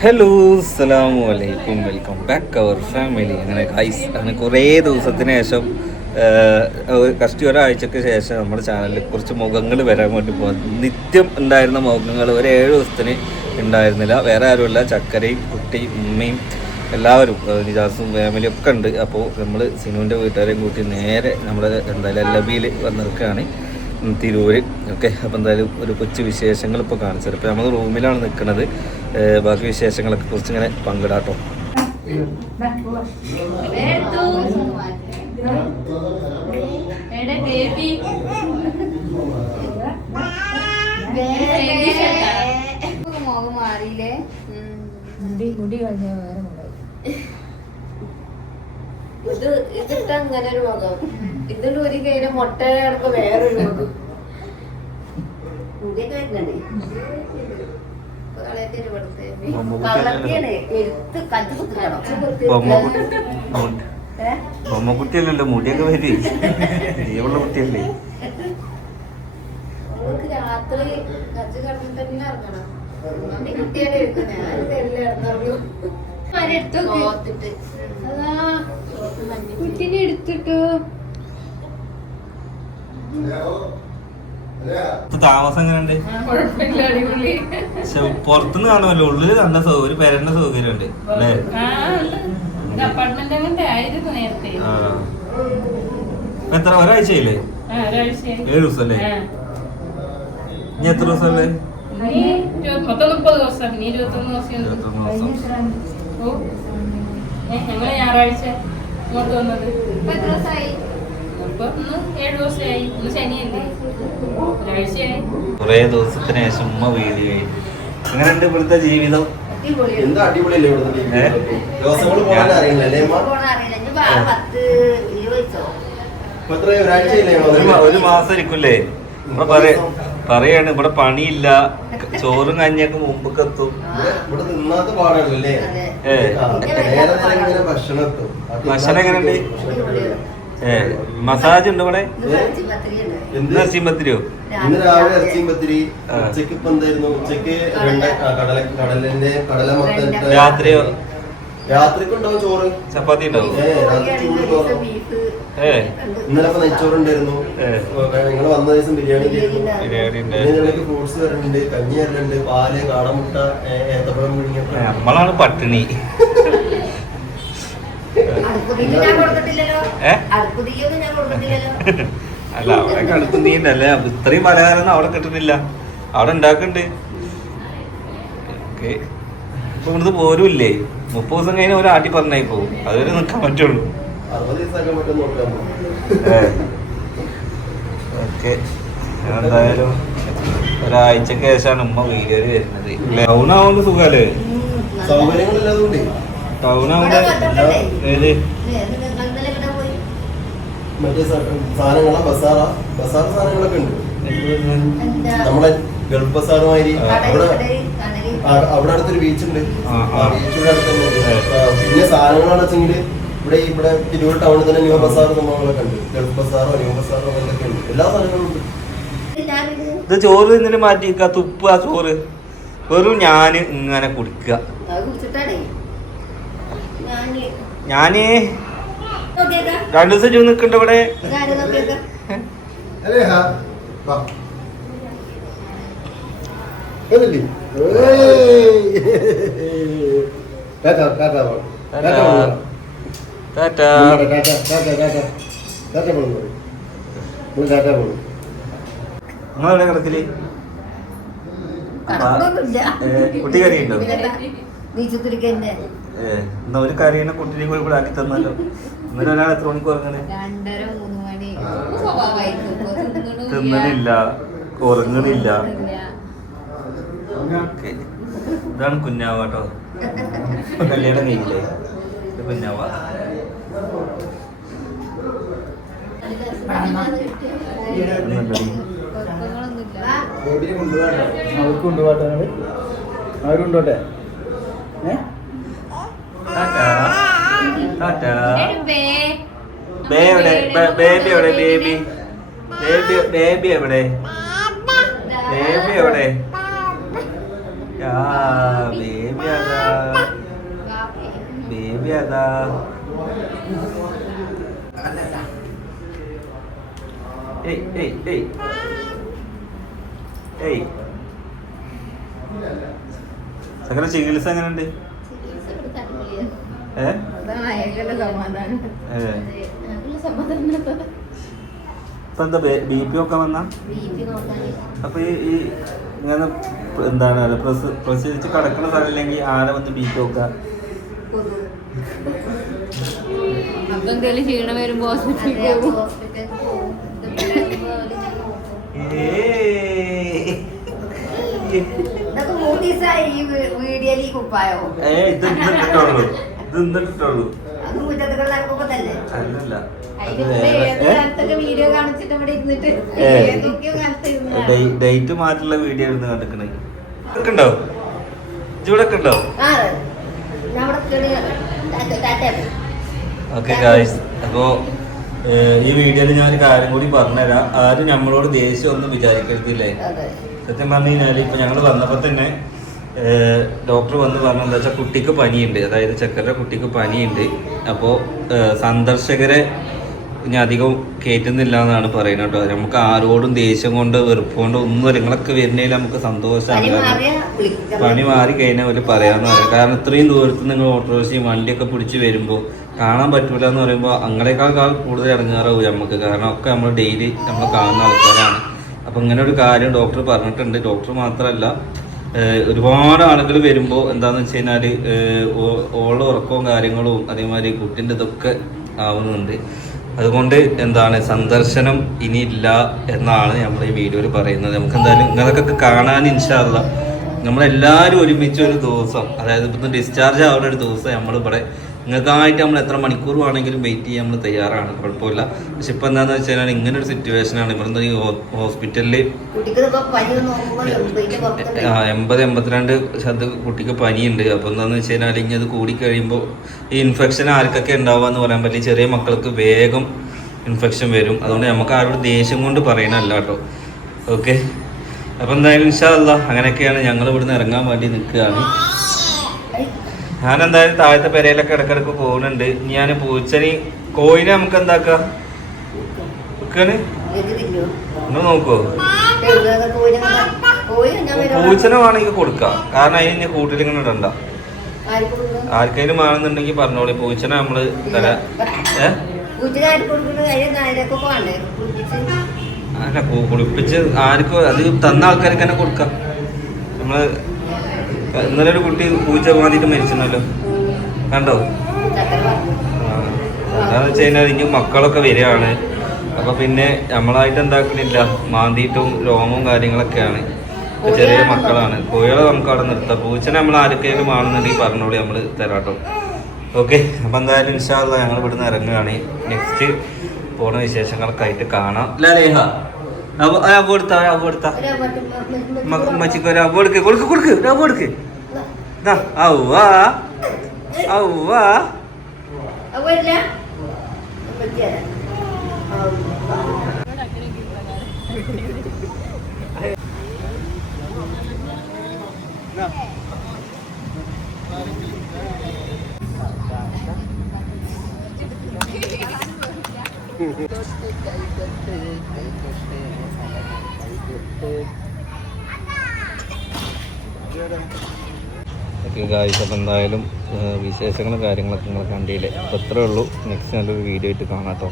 Hello അസ്സലാമു അലൈക്കും welcome back അവർ ഫാമിലി അങ്ങനെ ഐസ് അങ്ങനെ കുറേ ദിവസത്തിന് ശേഷം കഷ്ടി ഒരാഴ്ചക്ക് ശേഷം നമ്മുടെ ചാനലിൽ കുറച്ച് മുഖങ്ങൾ വരാൻ വേണ്ടി പോകും നിത്യം ഉണ്ടായിരുന്ന മുഖങ്ങൾ ഒരു ഏഴ് ദിവസത്തിന് ഉണ്ടായിരുന്നില്ല. വേറെ ആരുമില്ല. ചക്കരയും കുട്ടിയും ഉമ്മയും എല്ലാവരും നിജാസും ഫാമിലിയും ഒക്കെ ഉണ്ട്. അപ്പോൾ നമ്മൾ സിനുവിന്റെ വീട്ടുകാരെയും കൂട്ടി നേരെ നമ്മുടെ എന്തായാലും ലബിയിൽ വന്നിരിക്കുകയാണ്. തിരൂര്. ഓക്കെ അപ്പോൾ എന്തായാലും ഒരു കൊച്ചു വിശേഷങ്ങൾ ഇപ്പോൾ കാണിച്ചത് ഇപ്പോൾ നമ്മൾ റൂമിലാണ് നിൽക്കുന്നത്. ബാക്കി വിശേഷങ്ങളൊക്കെ കുറിച്ച് ഇങ്ങനെ പങ്കിടാട്ടോ. മാറിയില്ലേ മുടി മുടി കളഞ്ഞ വേറെ മുഖം ഇത് ഇതിട്ട് അങ്ങനെ ഒരു മുഖം. ഇതിന്റെ ഒരു കയ്യിൽ മുട്ട കിടക്ക് വേറൊരു മുടിയൊക്കെ ബൊമ്മക്കുട്ടിയല്ലല്ലോ വരി ജീവുള്ള കുട്ടിയല്ലേ രാത്രി തന്നെ ഇറങ്ങണം. കോത്തിട്ട് കുട്ടിനെ എടുത്തിട്ടോ. താമസം എങ്ങനെയുണ്ട്? കുഴപ്പമില്ല അടിപൊളി. പക്ഷെ പുറത്തുനിന്ന് കാണുമല്ലോ ഉള്ളിൽ നല്ല സൗകര്യം ഒരു പെരേണ്ട സൗകര്യം ഉണ്ട്. അല്ലേ എത്ര ഒരാഴ്ചയില്ലേ. ഏഴ് ദിവസം അല്ലേ. ഇനി എത്ര ദിവസം അല്ലേ മുപ്പത് ദിവസം. ഇരുപത്തൊന്ന് ദിവസം ഞങ്ങൾ ഞായറാഴ്ച ഇങ്ങോട്ട് വന്നത്? അപ്പൊ ഇന്ന് ഏഴ് ദിവസമായി. ഇന്ന് ശനിയല്ലേ? ഒരാഴ്ചയായി. കുറേ ദിവസത്തിന് ശേഷം ഉമ്മ വീഡിയോ എങ്ങനെയുണ്ട് ഇവിടുത്തെ ജീവിതം? എന്താ അടിപൊളിയല്ലേ ഇവിടുത്തെ പോകാൻ ഇപ്പൊ ഒരു മാസം ഇരിക്കൂലേ ഇവിടെ പറയാ പറയാണ് ഇവിടെ പണിയില്ല. ചോറും കഞ്ഞിയൊക്കെ മുമ്പൊക്കെ എത്തും. ഭക്ഷണം എങ്ങനെയുണ്ട്? മസാജ് ഉണ്ട് ഇവിടെ? നസീമത്തിരിയോ ഇന്ന് രാവിലെ ഇറച്ചിയും പത്തിരി. ഉച്ചയ്ക്ക് ഇപ്പൊ എന്തായിരുന്നു? ഉച്ചയ്ക്ക് കടല കടലിന്റെ കടല മൊത്തം രാത്രിയോ? രാത്രിക്ക് ഉണ്ടാവും. ചോറ്. ചപ്പാത്തി ഉണ്ടാവും ഇന്നലെ നെയ്ച്ചോറ് ഉണ്ടായിരുന്നു ഏ. നിങ്ങൾ വന്ന ദിവസം ബിരിയാണി ഞങ്ങൾക്ക് ഫ്രൂട്ട്സ് വരുന്നുണ്ട് കഞ്ഞി വരുന്നുണ്ട് പാൽ കാടമുട്ട ഏത്തപ്പഴം മുഴുങ്ങിയൊക്കെ നമ്മളാണ് പട്ടിണി അടുപ്പുതീക്ക് ഞാൻ കൊടുത്തിട്ടില്ലല്ലോ ഏ? അടുപ്പുതീക്കൊന്നും ഞാൻ കൊടുത്തിട്ടില്ലല്ലോ അല്ല അവിടെ കടുപ്പ് നീണ്ടല്ലേ? ഇത്രയും പലഹാരം അവിടെ കിട്ടുന്നില്ല അവിടെ ഉണ്ടാക്കുന്നുണ്ട് ഓക്കെ. ഇപ്പൊ ഇവിടുന്ന് പോരുമില്ലേ മുപ്പത് ദിവസം കഴിഞ്ഞാൽ ഒരു ആട്ടി പറഞ്ഞായി പോകും. അതുവരെ നിൽക്കാൻ പറ്റുള്ളൂ. ഓക്കെ. എന്തായാലും ഒരാഴ്ചക്ക് ശേഷമാണ് ഉമ്മ വീഡിയോയിൽ വരുന്നത്. ടൗൺ ആവുമ്പോ സുഖല്ലേ? സൗകര്യങ്ങളില്ലാതുകൊണ്ട് ടൗൺ ആവുമ്പോ മറ്റേ സാധനങ്ങളാ ബസാറ. ബസാർ സാധനങ്ങളൊക്കെ ഉണ്ട്. നമ്മളെ ഗൾഫ് ബസാറുമായി അവിടെ അടുത്തൊരു ബീച്ച് ഉണ്ട്. ബീച്ചിന്റെ അടുത്ത് പിന്നെ സാധനങ്ങളാണ് വെച്ചെങ്കിൽ ഇവിടെ ഇവിടെ തിരൂർ ടൗണിൽ തന്നെ ന്യൂ ബസാർ സംഭവങ്ങളൊക്കെ ഉണ്ട്. ഗൾഫ് ബസാറോ ന്യൂ ബസാറോ അങ്ങനെയൊക്കെ ഉണ്ട്. എല്ലാ സാധനങ്ങളും ഉണ്ട്. ഇത് ചോറ് ഇന്നലെ തുപ്പ് ആ ചോറ്. വെറും ഞാൻ ഇങ്ങനെ കുടിക്കുക. ഞാൻ. രണ്ടു ദിവസം ജൂ നിക്കണ്ട ഇവിടെ. നിങ്ങളെവിടെ കുട്ടി കറിയുണ്ടോ എന്നാ. ഒരു കറിയുടെ കുട്ടിനെ കൂടി ഇവിടെ ആക്കി തന്നല്ലോ ഇന്നലെ ഒരാൾ എത്ര മണിക്ക് ഉറങ്ങണേ? രണ്ടര മൂന്ന് മണി. തിന്നണില്ല. ഉറങ്ങണില്ല. ഓക്കെ. ഇതാണ് കുഞ്ഞാവ കേട്ടോ. ഇപ്പൊ കല്യാണം കഴിഞ്ഞില്ലേ? ഇത് കുഞ്ഞാവ. കൊണ്ടുപോകാൻ അവർക്ക് കൊണ്ടുപോകാൻ അവർ കൊണ്ടോട്ടെ ഏഹ് ടാറ്റാ. ടാറ്റാ. ബേ എവിടെ ബേ- ബേബി എവിടെ ബേബി? ബേബി ബേബി എവിടെ? ബേബി എവിടെ? ബേബി അതാ. ബേബി അതാ. ഏയ് ഏയ് ഏയ്. ഏയ്. സകല ചികിത്സ എങ്ങനെയുണ്ട്? ഇപ്പൊ. എന്താ ബി പി ഒക്കെ വന്ന? അപ്പൊ ഈ ഇങ്ങനെ എന്താണ് പ്രസിദ്ധിച്ച് കിടക്കുന്ന സ്ഥലമില്ലെങ്കിൽ ആരെ വന്ന് ബി പി ഒക്കെ കൊതു. അപ്പൊ എന്തെങ്കിലും ക്ഷീണം വരുമ്പോ ഹോസ്പിറ്റലിൽ പോകും. ഹോസ്പിറ്റലിൽ പോവും. ഇത് പോകുമ്പോ അവരിങ്ങനെ നോക്കും. ഏയ്. ഇതൊക്കെ മൂന്ന് ദിവസമായി ഈ വീഡിയോയിൽ കുപ്പായോ. ഏ ഇത് ഇന്നിട്ടുള്ളൂ ഇത് ഇന്നിട്ടുള്ളൂ അത് മുറ്റത്തുകൾ നടക്കുമ്പോ തന്നെ അല്ലല്ല. ഡേറ്റ് മാറ്റുള്ള വീഡിയോ ഇരുന്ന് കണ്ടിക്കണേ ഉണ്ടോ ഉണ്ടോ. ഓക്കെ ഗായ്സ് അപ്പോൾ ഈ വീഡിയോയിൽ ഞാൻ ഒരു കാര്യം കൂടി പറഞ്ഞുതരാം. ആരും നമ്മളോട് ദേഷ്യം ഒന്നും വിചാരിക്കരുതില്ലേ. സത്യം പറഞ്ഞു കഴിഞ്ഞാൽ ഇപ്പം ഞങ്ങൾ വന്നപ്പോൾ തന്നെ ഡോക്ടർ വന്ന് പറഞ്ഞു എന്താ വെച്ചാൽ കുട്ടിക്ക് പനിയുണ്ട്. അതായത് ചക്കര കുട്ടിക്ക് പനിയുണ്ട്. അപ്പോൾ സന്ദർശകരെ ഇനി അധികം കയറ്റുന്നില്ല എന്നാണ് പറയുന്നത് കേട്ടോ. നമുക്ക് ആരോടും ദേഷ്യം കൊണ്ട് വെറുപ്പ് കൊണ്ട് ഒന്നും നിങ്ങളൊക്കെ വരുന്നതിൽ നമുക്ക് സന്തോഷമാണ്. പണി മാറി കഴിഞ്ഞാൽ അവർ പറയാമെന്ന് പറയാം. കാരണം ഇത്രയും ദൂരത്ത് നിങ്ങൾ ഓട്ടോറിക്ഷയും വണ്ടിയൊക്കെ പിടിച്ച് വരുമ്പോൾ കാണാൻ പറ്റൂല എന്ന് പറയുമ്പോൾ അങ്ങളെക്കാൾ കൂടുതൽ ഇറങ്ങാറാവും നമുക്ക് കാരണം ഒക്കെ നമ്മൾ ഡെയിലി നമ്മൾ കാണുന്ന ആൾക്കാരാണ്. അപ്പം ഇങ്ങനെ ഒരു കാര്യം ഡോക്ടർ പറഞ്ഞിട്ടുണ്ട്. ഡോക്ടർ മാത്രമല്ല ഒരുപാട് ആളുകൾ വരുമ്പോൾ എന്താണെന്ന് വെച്ച് കഴിഞ്ഞാൽ ഓള ഉറക്കവും കാര്യങ്ങളും അതേമാതിരി കുട്ടിന്റെ ഇതൊക്കെ ആവുന്നുണ്ട്. അതുകൊണ്ട് എന്താണ് സന്ദർശനം ഇനിയില്ല എന്നാണ് നമ്മൾ ഈ വീഡിയോയിൽ പറയുന്നത്. നമുക്ക് എന്തായാലും ഇങ്ങനൊക്കെ കാണാൻ ഇൻഷാല്ല നമ്മളെല്ലാവരും ഒരുമിച്ച് ഒരു ദിവസം അതായത് ഇപ്പം ഡിസ്ചാർജ് ആവുന്ന ഒരു ദിവസം നമ്മളിവിടെ നിങ്ങൾക്കായിട്ട് നമ്മൾ എത്ര മണിക്കൂർ വേണമെങ്കിലും വെയിറ്റ് ചെയ്യാൻ നമ്മൾ തയ്യാറാണ്. കുഴപ്പമില്ല. പക്ഷെ ഇപ്പം എന്താണെന്ന് വെച്ചാൽ ഇങ്ങനെ ഒരു സിറ്റുവേഷനാണ് ഇവിടുന്ന് ഈ ഹോസ്പിറ്റലിൽ കുട്ടിക്ക് ഇപ്പൊ പനി നോക്കുമ്പോ വീട്ടിൽ പുറത്തുണ്ട്. ആ, എൺപത് എൺപത്തിരണ്ട് ശത കുട്ടിക്ക് പനിയുണ്ട്. അപ്പോൾ എന്താണെന്ന് വെച്ച് കഴിഞ്ഞാൽ ഇനി അത് കൂടിക്കഴിയുമ്പോൾ ഈ ഇൻഫെക്ഷൻ ആർക്കൊക്കെ ഉണ്ടാവുക എന്ന് പറയാൻ പറ്റില്ല. ചെറിയ മക്കൾക്ക് വേഗം ഇൻഫെക്ഷൻ വരും. അതുകൊണ്ട് നമുക്ക് ആരോട് ദേഷ്യം കൊണ്ട് പറയണല്ല കേട്ടോ. ഓക്കെ അപ്പൊ എന്തായാലും ഇൻഷാല്ല അങ്ങനെയൊക്കെയാണ് ഞങ്ങൾ ഇവിടുന്ന് ഇറങ്ങാൻ വേണ്ടി നിൽക്കുകയാണ്. ഞാൻ എന്തായാലും താഴത്തെ പെരയിലൊക്കെ ഇടക്കിടക്ക് പോകുന്നുണ്ട് ഞാൻ പൂച്ചനി കോയിനെ നമുക്ക് എന്താക്കാം? ഒന്ന് ഞാൻ വരാം. പൂച്ചനെ വേണമെങ്കിൽ കൊടുക്കാം കാരണം അതിന് കൂട്ടിലിങ്ങനെ ഇടണ്ട ആർക്ക് കൊടുക്കും? ആർക്കെങ്കിലും വേണമെന്നുണ്ടെങ്കിൽ പറഞ്ഞോളി പൂച്ചനെ നമ്മൾ തരാം ഏ കുളിപ്പിച്ച് ആർക്കും അത് തന്ന ആൾക്കാർക്ക് തന്നെ കൊടുക്കാം നമ്മൾ ഇന്നലെ ഒരു കുട്ടി പൂച്ച മാതിയിട്ട് മരിച്ചല്ലോ കണ്ടോ? എന്താണെന്ന് വെച്ച് കഴിഞ്ഞാൽ ഇനി മക്കളൊക്കെ വരികയാണ്. അപ്പൊ പിന്നെ നമ്മളായിട്ട് എന്താക്കുന്നില്ല മാന്തിയിട്ടും രോമവും കാര്യങ്ങളൊക്കെയാണ്. ചെറിയ മക്കളാണ്. കോഴികളെ നമുക്ക് അവിടെ നിർത്താം. പൂച്ചനെ നമ്മൾ ആരൊക്കെയും ആണെന്നുണ്ടെങ്കിൽ പറഞ്ഞോളി നമ്മൾ തരാട്ടോ. ഓക്കെ അപ്പൊ എന്തായാലും ഇൻഷാല്ല ഞങ്ങൾ ഇവിടുന്ന് ഇറങ്ങുകയാണ്. നെക്സ്റ്റ് പോണ വിശേഷങ്ങളൊക്കെ ആയിട്ട് കാണാം. അല്ല ലേഹ അവ കൊടുത്താ കൊടുത്താ. മച്ചിക്കൊരു മറ്റേ മ- മ- ഉമ്മച്ചിക്ക് ഒരു കൊടുക്ക് കൊടുക്ക് കൊടുക്ക് കൊടുക്ക്. ಅವ್ವ à Thank you. ഓക്കെ ഗായ്സ് എന്തായാലും വിശേഷങ്ങളും കാര്യങ്ങളൊക്കെ നിങ്ങൾ കണ്ടില്ലേ? അപ്പോൾ ഇത്രയേ ഉള്ളൂ. നെക്സ്റ്റ് നല്ലൊരു വീഡിയോ ആയിട്ട് കാണാം കേട്ടോ.